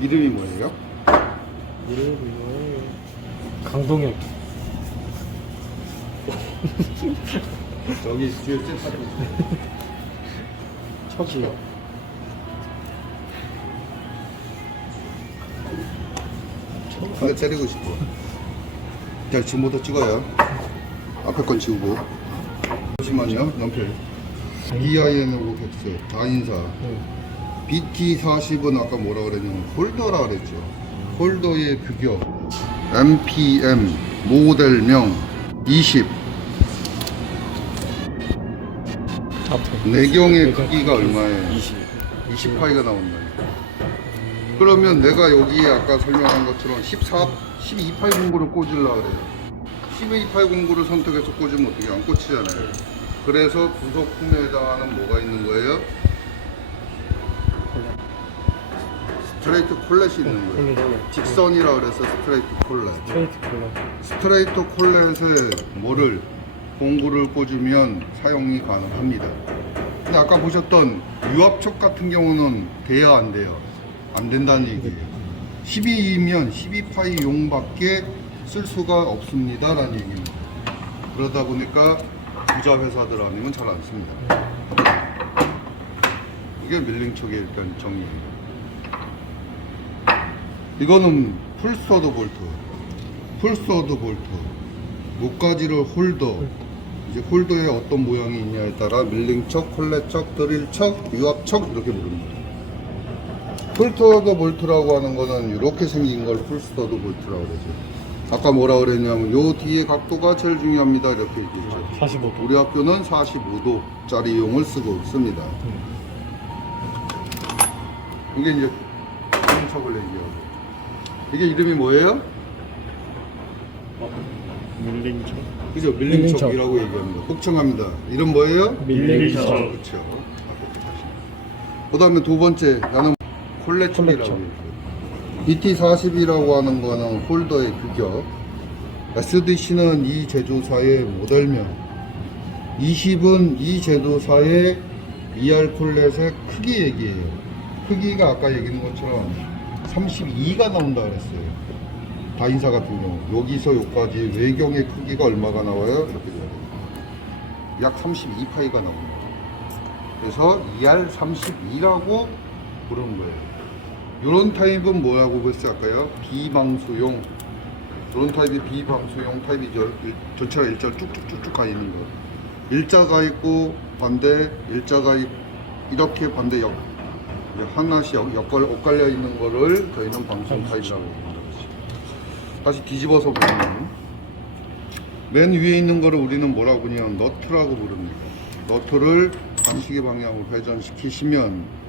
이름이 뭐예요? 이름이 강동혁. 저기 뒤에 셋 척이요. 내가 때리고 싶어. 자, 지금부터 찍어요. 앞에 건 지우고. 잠시만요, 연필. BIN5 객스, 다인사. BT40은 아까 뭐라 그랬냐면 홀더라 그랬죠. 홀더의 규격. MPM, 모델명 20. 앞에. 내경의 크기가 얼마예요? 20. 20파이가 나온다. 그러면 내가 여기 아까 설명한 것처럼 12파이 공구를 꽂으려고 그래요. 12파이 공구를 선택해서 꽂으면 어떻게 안 꽂히잖아요. 그래서 부속품에 해당하는 뭐가 있는 거예요? 스트레이트 콜렛이 있는 거예요. 직선이라 그래서 스트레이트 콜렛. 스트레이트 콜라. 스트레이트 콜렛에 뭐를 공구를 꽂으면 사용이 가능합니다. 근데 아까 보셨던 유압촉 같은 경우는 돼야 안 돼요? 안 된다는 얘기예요. 12이면 12파이 용밖에 쓸 수가 없습니다 라는 얘기입니다. 그러다 보니까 부자 회사들 아니면 잘 안 씁니다. 이게 밀링촉의 일단 정의예요. 이거는 풀스터드 볼트, 풀스터드 볼트, 목가지를 홀더. 이제 홀더에 어떤 모양이 있냐에 따라 밀링척, 콜렛척, 드릴척, 유압척 이렇게 부릅니다. 풀스터드 볼트라고 하는 거는 이렇게 생긴 걸 풀스터드 볼트라고 그러죠. 아까 뭐라 그랬냐면 요 뒤에 각도가 제일 중요합니다 이렇게 얘기했죠. 45도. 우리 학교는 45도짜리 용을 쓰고 있습니다. 이게 이제 밀링척을 얘기하고. 이게 이름이 뭐예요? 밀링척. 그죠? 밀링척이라고 얘기합니다. 복층합니다. 이름 뭐예요? 밀링척. 그렇죠. 그 다음에 두 번째, 나는 콜렛척이라고 콜렛척. 얘기해요. BT40이라고 하는 거는 홀더의 규격. SDC는 이 제조사의 모델명. 20은 이 제조사의 ER 콜렛의 크기 얘기예요. 크기가 아까 얘기한 것처럼 32가 나온다 그랬어요. 다인사 같은 경우 여기서 여기까지 외경의 크기가 얼마가 나와요? 이렇게 돼요. 약 32파이가 나옵니다. 그래서 ER32라고 부르는 거예요. 이런 타입은 뭐라고 그랬을까요? 비방수용. 이런 타입이 비방수용 타입이죠. 전체가 일자 쭉쭉쭉쭉 가 있는 거. 일자가 있고 반대, 일자가 이렇게 반대 하나씩 엇갈려 있는 거를 저희는 방수용 타입이라고 합니다. 다시 뒤집어서 보면 맨 위에 있는 거를 우리는 뭐라고 그냥 너트라고 부릅니다. 너트를 반시계 방향으로 회전시키시면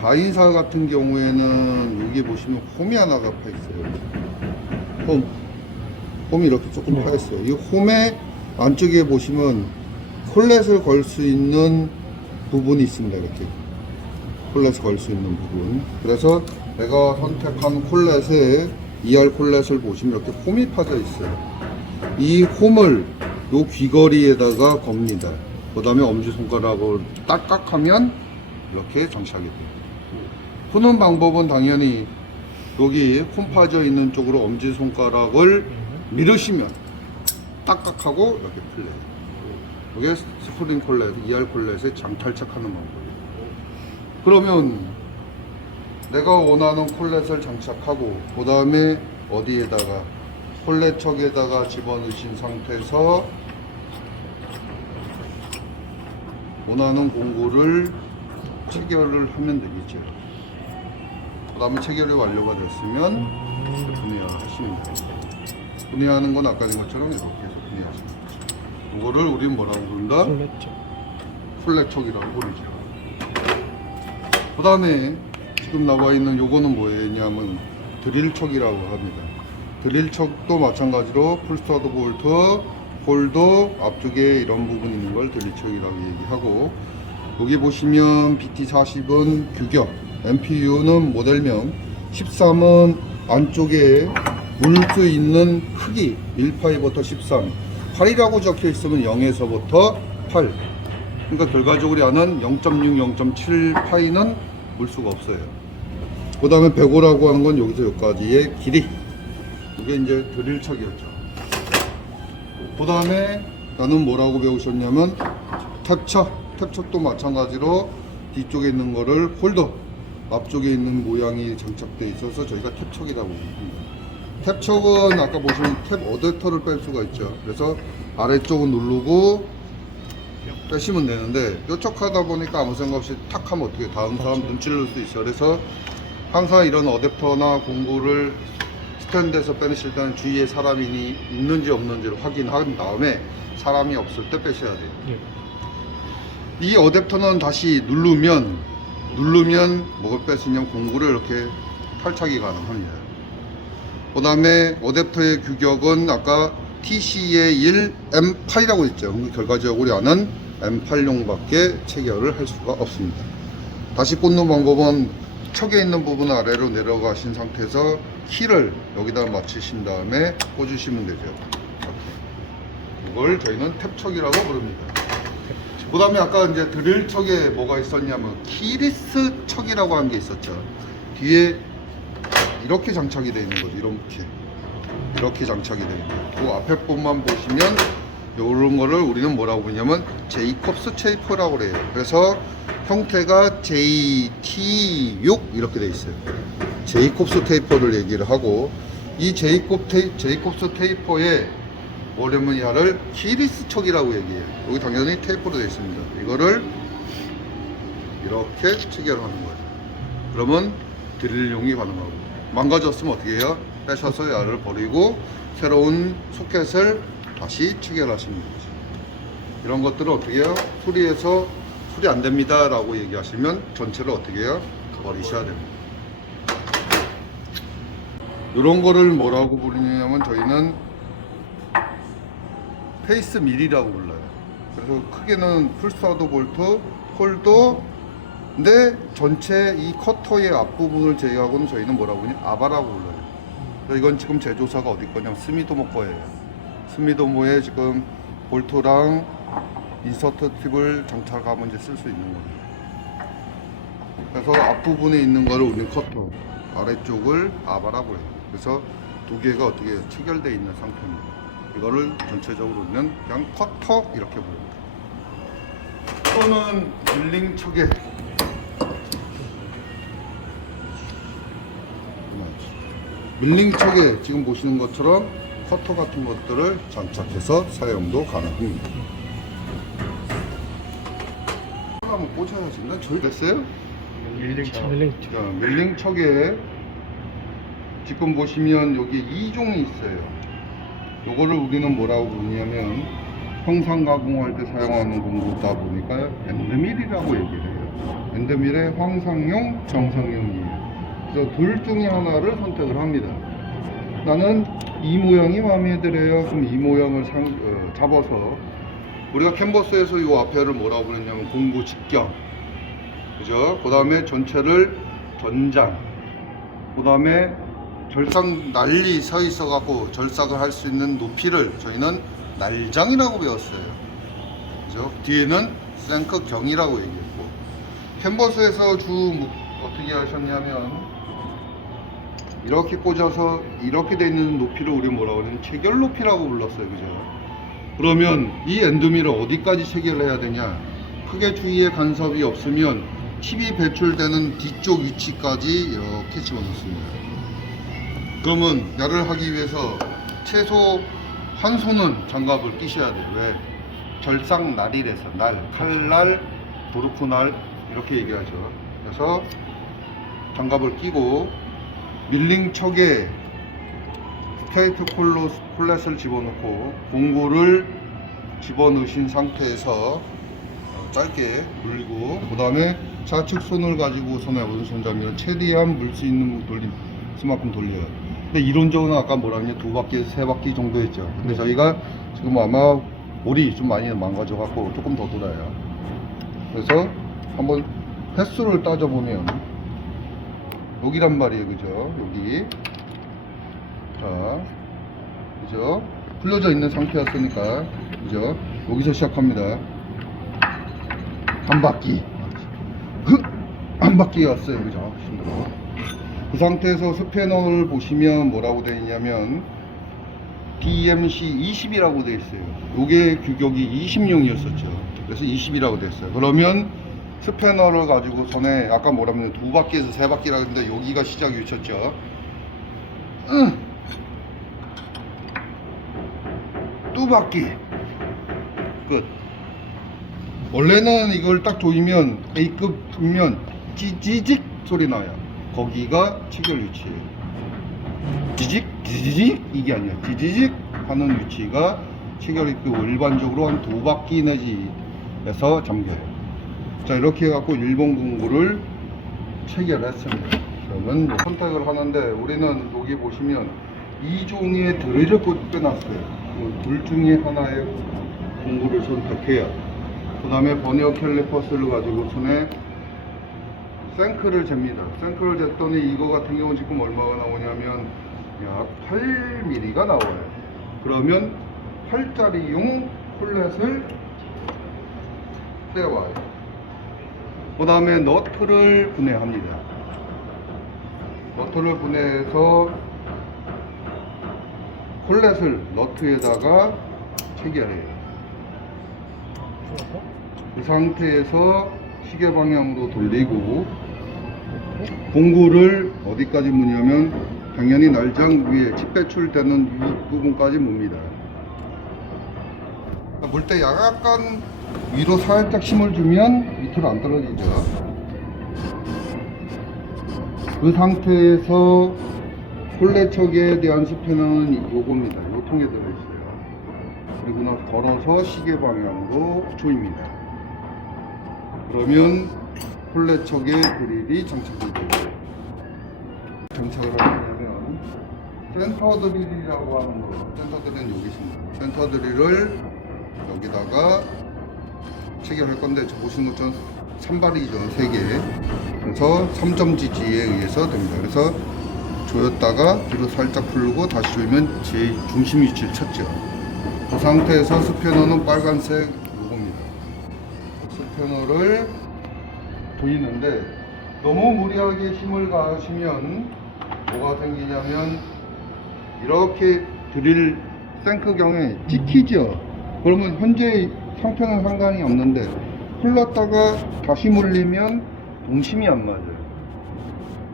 다인사 같은 경우에는 여기 보시면 홈이 하나가 파 있어요. 홈이 이렇게 조금 파 있어요. 이 홈의 안쪽에 보시면 콜렛을 걸 수 있는 부분이 있습니다. 이렇게 콜렛을 걸 수 있는 부분. 그래서 내가 선택한 콜렛에 ER 콜렛을 보시면 이렇게 홈이 파져 있어요. 이 홈을 요 귀걸이에다가 겁니다. 그 다음에 엄지손가락을 딱딱하면 이렇게 장착이 돼요. 푸는 방법은 당연히 여기 홈 파져 있는 쪽으로 엄지손가락을 밀으시면 딱딱하고 이렇게 풀려요. 이게 스프링 콜렛, ER 콜렛에 장탈착하는 방법이에요. 그러면 내가 원하는 콜렛을 장착하고 그 다음에 어디에다가 콜렛척에다가 집어넣으신 상태에서 원하는 공구를 체결을 하면 되겠죠. 그 다음에 체결이 완료가 됐으면 분해를 하시면 됩니다. 분해하는 건 아까 된 것처럼 이렇게 해서 분해하시면 됩니다. 이거를 우리는 뭐라고 부른다? 콜렛척. 콜렛척이라고 부르죠. 그 다음에 지금 나와 있는 요거는 뭐냐면 드릴척이라고 합니다. 드릴척도 마찬가지로 풀스터드 볼트, 홀더 앞쪽에 이런 부분 있는 걸 드릴척이라고 얘기하고, 여기 보시면 BT40은 규격, MPU는 모델명, 13은 안쪽에 물 수 있는 크기 1파이부터 13, 8이라고 적혀 있으면 0에서부터 8. 그러니까 결과적으로 하는 0.6, 0.7 파이는 물 수가 없어요. 그 다음에 배고라고 하는 건 여기서 여기까지의 길이. 이게 이제 드릴척이었죠. 그 다음에 나는 뭐라고 배우셨냐면 탭척. 탭척도 마찬가지로 뒤쪽에 있는 거를 홀더, 앞쪽에 있는 모양이 장착되어 있어서 저희가 탭척이라고 합니다. 탭척은 아까 보시면 탭 어댑터를 뺄 수가 있죠. 그래서 아래쪽은 누르고 빼시면 되는데 요척하다 보니까 아무 생각 없이 탁 하면 어떻게 다음 사람 눈치를 볼 수 있어요. 그래서 항상 이런 어댑터나 공구를 스탠드에서 빼내실 때는 주위에 사람이 있는지 없는지를 확인한 다음에 사람이 없을 때 빼셔야 돼요. 예. 이 어댑터는 다시 누르면 뭐가 뺄 수 있냐면 공구를 이렇게 탈착이 가능합니다. 그 다음에 어댑터의 규격은 아까 TC의 1 M8이라고 했죠. 결과적으로 우리 아는 M8용밖에 체결을 할 수가 없습니다. 다시 꽂는 방법은 척에 있는 부분 아래로 내려가신 상태에서 키를 여기다 맞추신 다음에 꽂으시면 되죠. 이걸 저희는 탭척이라고 부릅니다. 그 다음에 아까 이제 드릴 척에 뭐가 있었냐면 키리스 척이라고 하는 게 있었죠. 뒤에 이렇게 장착이 되어 있는 거죠. 이렇게 장착이 되어 있는 거예요. 그 앞에 부분만 보시면 이런 거를 우리는 뭐라고 부르냐면 제이콥스 테이프라고 그래요. 그래서 형태가 JT6 이렇게 되어 있어요. 제이콥스 테이퍼를 얘기를 하고, 이 제이콥스 테이퍼에 뭐냐면 야를 키리스 척이라고 얘기해요. 여기 당연히 테이프로 되어 있습니다. 이거를 이렇게 체결하는 거예요. 그러면 드릴용이 가능하고, 망가졌으면 어떻게 해요? 빼셔서 야를 버리고 새로운 소켓을 다시 체결하시는 거죠. 이런 것들을 어떻게 해요? 수리해서 수리 안 됩니다 라고 얘기하시면 전체를 어떻게 해요? 버리셔야 됩니다. 이런 거를 뭐라고 부르냐면 저희는 페이스 밀이라고 불러요. 그래서 크게는 풀사도 볼트, 홀더, 근데 전체 이 커터의 앞부분을 제외하고는 저희는 뭐라고 하냐? 아바라고 불러요. 그래서 이건 지금 제조사가 어디 거냐면 스미도모 거예요. 스미도모에 지금 볼트랑 인서트 팁을 장착하면 이제 쓸 수 있는 거예요. 그래서 앞부분에 있는 거를 우리는 커터, 아래쪽을 아바라고 해요. 그래서 두 개가 어떻게 체결되어 있는 상태입니다. 이거를 전체적으로 우리는 그냥 커터 이렇게 부릅니다. 또는 밀링 척에 밀링 척에 지금 보시는 것처럼 커터 같은 것들을 장착해서 사용도 가능합니다. 한번 꽂아야지. 난 저희 됐어요? 밀링척. 밀링 척에 지금 보시면 여기 2종이 있어요. 요거를 우리는 뭐라고 부르냐면 형상 가공할 때 사용하는 공구다 보니까 엔드밀이라고 얘기를 해요. 엔드밀의 황상용, 정상용이에요. 그래서 둘 중에 하나를 선택을 합니다. 나는 이 모양이 마음에 들어요. 그럼 이 모양을 잡아서 우리가 캔버스에서 이 앞에를 뭐라고 부르냐면 공구 직경, 그죠? 그 다음에 전체를 전장, 그 다음에 절삭 날리 서 있어 갖고 절삭을 할 수 있는 높이를 저희는 날장이라고 배웠어요. 그죠? 뒤에는 생크 경이라고 얘기했고, 캔버스에서 어떻게 하셨냐면 이렇게 꽂아서 이렇게 돼 있는 높이를 우리 뭐라고 하냐면 체결 높이라고 불렀어요. 그죠? 그러면 이 엔드밀을 어디까지 체결을 해야 되냐? 크게 주위에 간섭이 없으면 팁이 배출되는 뒤쪽 위치까지 이렇게 집어넣습니다. 그러면 야를 하기 위해서 최소 한 손은 장갑을 끼셔야 돼요. 왜? 절삭 날이래서 칼날, 도르프날 이렇게 얘기하죠. 그래서 장갑을 끼고 밀링 척에 스케이트 콜렛을 집어넣고 공구를 집어넣으신 상태에서 짧게 물리고, 그 다음에 좌측 손을 가지고 손에 오른손잡이를 최대한 물 수 있는 수만큼 돌려요. 근데 이론적으로는 아까 뭐라 했냐, 2바퀴, 3바퀴 정도 했죠. 근데 저희가 지금 아마 볼이 좀 많이 망가져 갖고 조금 더 돌아요. 그래서 한번 횟수를 따져보면 여기란 말이에요. 그죠? 여기. 자, 그죠? 풀려져 있는 상태였으니까, 그죠? 여기서 시작합니다. 한 바퀴. 한 바퀴 왔어요. 그죠? 힘들어. 그 상태에서 스패너를 보시면 뭐라고 되어 있냐면 DMC 20이라고 되어 있어요. 요게 규격이 20용이었었죠. 그래서 20이라고 되어 있어요. 그러면 스패너를 가지고 손에 아까 뭐라면 두 바퀴에서 세 바퀴라 했는데 여기가 시작이 쳤죠. 두 바퀴 끝. 원래는 이걸 딱 조이면 A급이면 찌찌직 소리 나요. 거기가 체결 위치예요. 지직 지지직 이게 아니야. 지지직 하는 위치가 체결이 일반적으로 한 두 바퀴 내지에서 잠겨요. 자, 이렇게 해갖고 일본 공구를 체결했습니다. 그러면 뭐 선택을 하는데 우리는 여기 보시면 이 종이의 드릴을 빼놨어요. 둘 중에 하나의 공구를 선택해야. 그 다음에 버니어 캘리퍼스를 가지고 손에 생크를 잽니다. 생크를 쟀더니 이거 같은 경우는 지금 얼마가 나오냐면 약 8mm가 나와요. 그러면 8짜리용 폴렛을 떼와요. 그 다음에 너트를 분해합니다. 너트를 분해해서 폴렛을 너트에다가 체결해요. 그 상태에서 시계 방향으로 돌리고 공구를 어디까지 무냐면 당연히 날장 위에 칩 배출되는 이 부분까지 뭅니다. 물 때 약간 위로 살짝 힘을 주면 밑으로 안 떨어지죠. 그 상태에서 폴렛척에 대한 스패너는 요겁니다. 요 통에 들어있어요. 그리고 나서 걸어서 시계 방향으로 조입니다. 그러면 폴렛척에 드릴이 장착이 되고, 장착을 하려면 센터 드릴이라고 하는 거, 센터 드릴은 여기 있습니다. 센터 드릴을 여기다가 체결할 건데, 저 보시는 것처럼 3발이죠, 3개. 그래서 3점 지지에 의해서 됩니다. 그래서 조였다가 뒤로 살짝 풀고 다시 조이면 제 중심 위치를 찾죠. 그 상태에서 스패너는 빨간색 요겁니다. 스패너를 돌리는데 너무 무리하게 힘을 가하시면 뭐가 생기냐면 이렇게 드릴 생크경에 찍히죠. 그러면 현재 상태는 상관이 없는데 흘렀다가 다시 물리면 동심이 안 맞아요.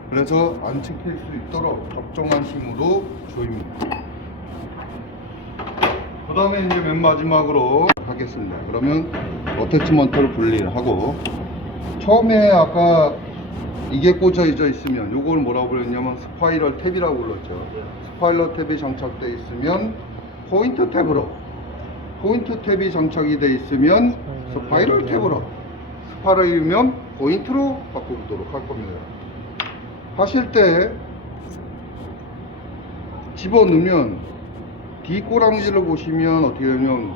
그래서 안 찍힐 수 있도록 적정한 힘으로 조입니다. 그 다음에 이제 맨 마지막으로 하겠습니다. 그러면 어태치먼트를 분리를 하고, 처음에 아까 이게 꽂혀져 있으면 요걸 뭐라고 불렀냐면 스파이럴 탭이라고 불렀죠. 스파이럴 탭이 장착되어 있으면 포인트 탭으로, 포인트 탭이 장착이 되어 있으면 스파이럴 탭으로, 스파이럴이면 포인트로 바꿔보도록 할 겁니다. 하실 때 집어넣으면 뒷꼬랑지를 보시면 어떻게 되면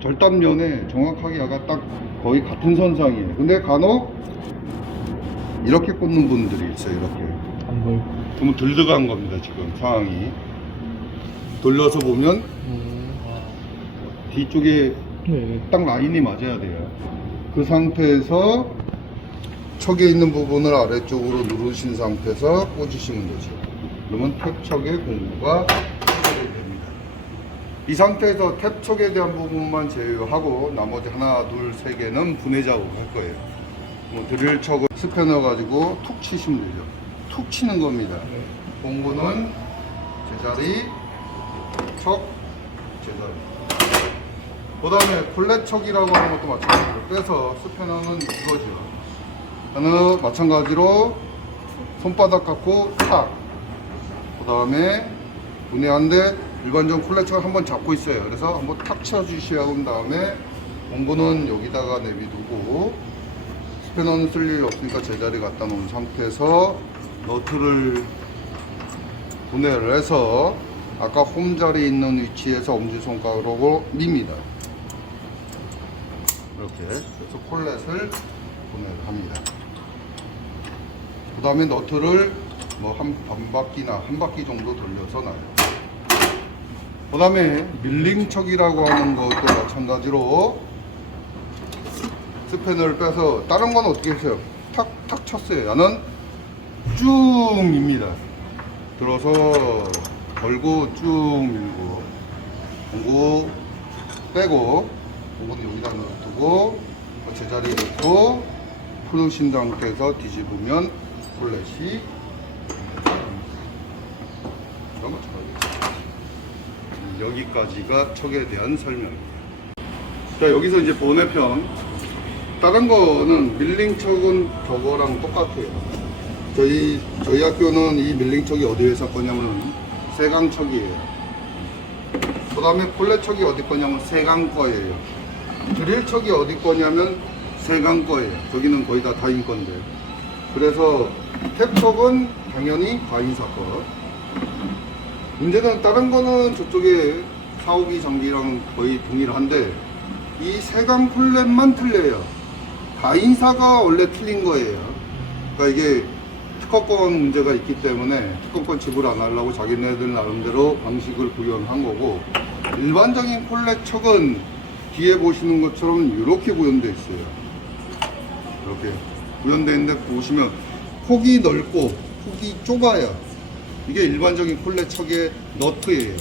절단면에 정확하게 약간 딱 거의 같은 선상이에요. 근데 간혹 이렇게 꽂는 분들이 있어요. 이렇게 안 보이고. 너무 들어간 겁니다. 지금 상황이 돌려서 보면 뒤쪽에 네. 딱 라인이 맞아야 돼요. 그 상태에서 척에 있는 부분을 아래쪽으로 누르신 상태에서 꽂으시면 되죠. 그러면 탭척의 공구가 해결이 됩니다. 이 상태에서 탭척에 대한 부분만 제외하고 나머지 하나, 둘, 세 개는 분해 작업을 할 거예요. 드릴척을 스패너 가지고 툭 치시면 되죠. 툭 치는 겁니다. 공구는 제자리, 척, 제자리. 그 다음에 폴렛척이라고 하는 것도 마찬가지로 빼서 스패너는 이거죠. 저는 마찬가지로 손바닥 갖고 탁, 그 다음에 분해한데 일반적으로 콜렉션을 한번 잡고 있어요. 그래서 한번 탁 쳐주셔야 한 다음에 공구는 여기다가 내비두고 스패너는 쓸 일이 없으니까 제자리 갖다 놓은 상태에서 너트를 분해를 해서 아까 홈 자리에 있는 위치에서 엄지손가락으로 밉니다. 이렇게. 그래서 콜렛을 분해를 합니다. 그 다음에 너트를 뭐 한 바퀴나 한 바퀴 정도 돌려서 놔요. 그 다음에 밀링척이라고 하는 것도 마찬가지로 스패너를 빼서 다른 건 어떻게 했어요? 탁탁 쳤어요. 나는 쭉 밉니다. 들어서 걸고 쭉 밀고 공구 빼고 공구는 여기다 넣어두고 제자리에 놓고 푸르신 상태에서 뒤집으면 폴렛이 여기까지가 척에 대한 설명입니다. 자, 여기서 이제 번외편. 다른 거는 밀링 척은 저거랑 똑같아요. 저희 학교는 이 밀링 척이 어디 회사 거냐면 세강 척이에요. 그 다음에 폴렛 척이 어디 거냐면 세강 거예요. 드릴 척이 어디 거냐면 세강 거예요. 저기는 거의 다 다인 건데. 그래서 탭 척은 당연히 다인사 거. 문제는 다른 거는 저쪽에 사오기 장비랑 거의 동일한데 이 세강 폴렛만 틀려요. 다인사가 원래 틀린 거예요. 그러니까 이게 특허권 문제가 있기 때문에 특허권 지불 안 하려고 자기네들 나름대로 방식을 구현한 거고, 일반적인 폴렛 척은 뒤에 보시는 것처럼 이렇게 구현되어 있어요. 이렇게 구현되어 있는데 보시면 폭이 넓고 폭이 좁아요. 이게 일반적인 폴렛 척의 너트예요.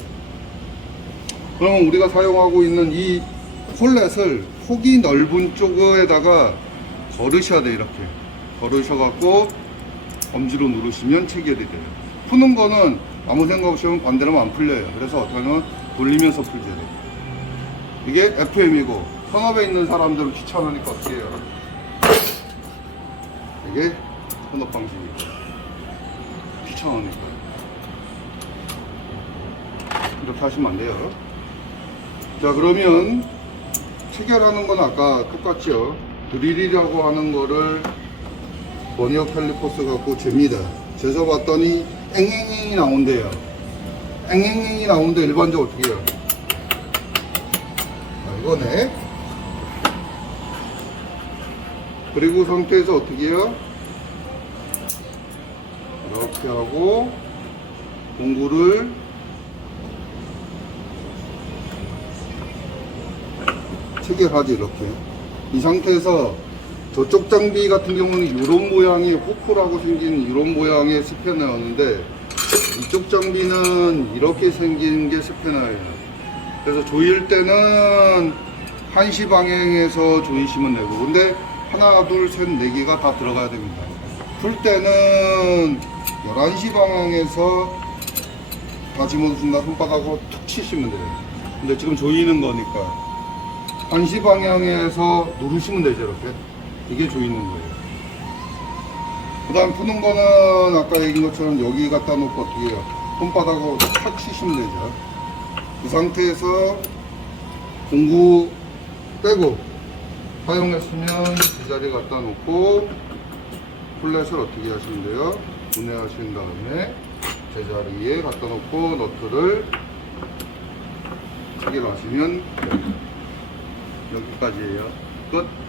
그러면 우리가 사용하고 있는 이 폴렛을 폭이 넓은 쪽에다가 걸으셔야 돼요. 이렇게 걸으셔갖고 엄지로 누르시면 체결이 돼요. 푸는 거는 아무 생각 없이 하면 반대로 하면 안 풀려요. 그래서 어떻게 하면 돌리면서 풀죠. 이게 FM이고 현업에 있는 사람들은 귀찮으니까 어떻게 해요? 이게 현업 방식이고 귀찮으니까 이렇게 하시면 안 돼요. 자, 그러면 체결하는 건 아까 똑같죠. 드릴이라고 하는 거를 버니어 캘리퍼스 갖고 잽니다. 재서 봤더니 앵앵앵이 나온대요. 앵앵앵이 나오는데 일반적으로 어떻게 해요? 자, 이거네. 그리고 상태에서 어떻게 해요? 이렇게 하고 공구를 체결하지. 이렇게 이 상태에서 저쪽 장비 같은 경우는 이런 모양의 호크라고 생긴 이런 모양의 스패너였는데 이쪽 장비는 이렇게 생긴 게 스패너예요. 그래서 조일 때는 한시 방향에서 조이시면 되고, 근데 하나 둘 셋 네 개가 다 들어가야 됩니다. 풀 때는 11시 방향에서 다 집어넣습니다. 손바닥으로 툭 치시면 돼요. 근데 지금 조이는 거니까 한시 방향에서 누르시면 되죠. 이렇게 이게 조이는 거예요. 그 다음 푸는 거는 아까 얘기한 것처럼 여기 갖다 놓고 어떻게 해요? 손바닥으로 탁 치시면 되죠. 이 상태에서 공구 빼고 사용했으면 제자리에 갖다 놓고 폴렛을 어떻게 하시면 돼요? 분해하신 다음에 제자리에 갖다 놓고 너트를 체결하시면 됩니다. 여기까지예요. 끝.